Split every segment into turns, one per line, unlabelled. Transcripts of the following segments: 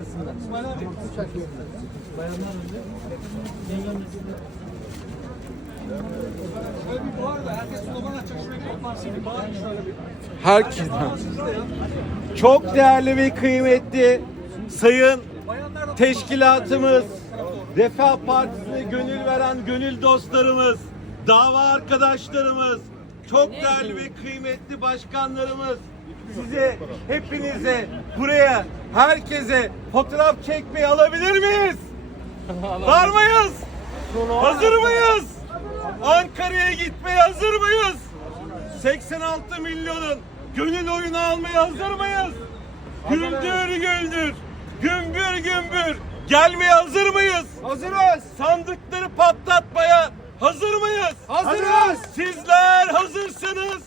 İsmail abi. Bayanlar önce. Yengem Şöyle bir bağır da herkes slogan atacak şuraya bir toplansın bir bağırın şöyle bir.
Herkes.
Ama siz de ya.
Çok değerli ve kıymetli sayın teşkilatımız, Refah Partisi'ne gönül veren gönül dostlarımız, dava arkadaşlarımız, çok değerli ve kıymetli başkanlarımız, size, hepinize, buraya, herkese fotoğraf çekmeyi alabilir miyiz? Var mıyız? Hazır mıyız? Ankara'ya gitmeye hazır mıyız? 86 milyonun gönül oyunu almaya hazır mıyız? Güldür güldür, gümbür gümbür. Gelmeye hazır mıyız?
Hazırız.
Sandıkları patlatmaya hazır mıyız?
Hazırız.
Sizler hazırsınız.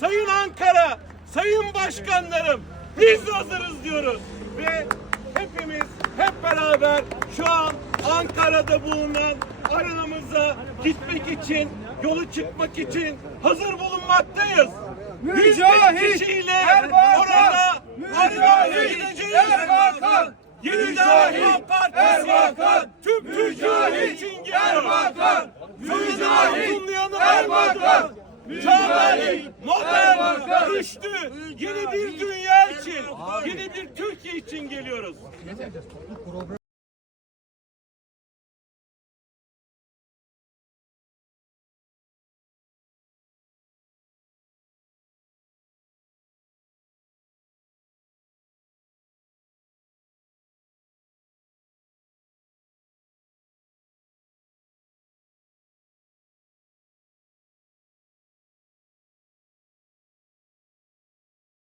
Sayın Ankara, sayın başkanlarım biz hazırız diyoruz. Ve hepimiz hep beraber şu an Ankara'da bulunan aranamıza gitmek için, yolu çıkmak için hazır bulunmaktayız.
Mücahit
100 kişiyle orada
Mücahit
gideceğiz.
Erbakan! Mücahit Erbakan!
tüm
Mücahit
için.
Erbakan!
Mücahit
Mücahit Erbakan!
Güçlü, yeni bir dünya için, yeni bir Türkiye için geliyoruz.